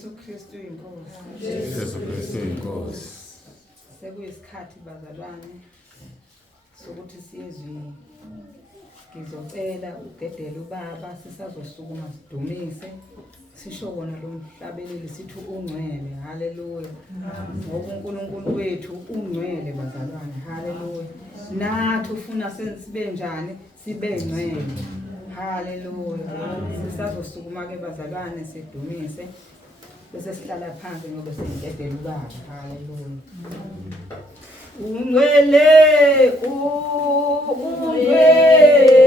Jesu Kristu inkosi. Jesu Kristu inkosi. Sekuyisikhathi bazalwane sokuthi siyezwini. Ngizocela udedele ubaba sisazosukuma sidumise sisho wona lo mhlabeleli sithi ungcwele. Haleluya. Ngoba uNkulunkulu wethu ungcwele bazalwane. Haleluya. Nathi ufuna sibe njani sibe ngcwele. Haleluya. Sisazosukuma ke bazalwane sidumise bese sihlala phansi ngoba siyidedele ubaba. Haleluya. Ungcwele ungcwele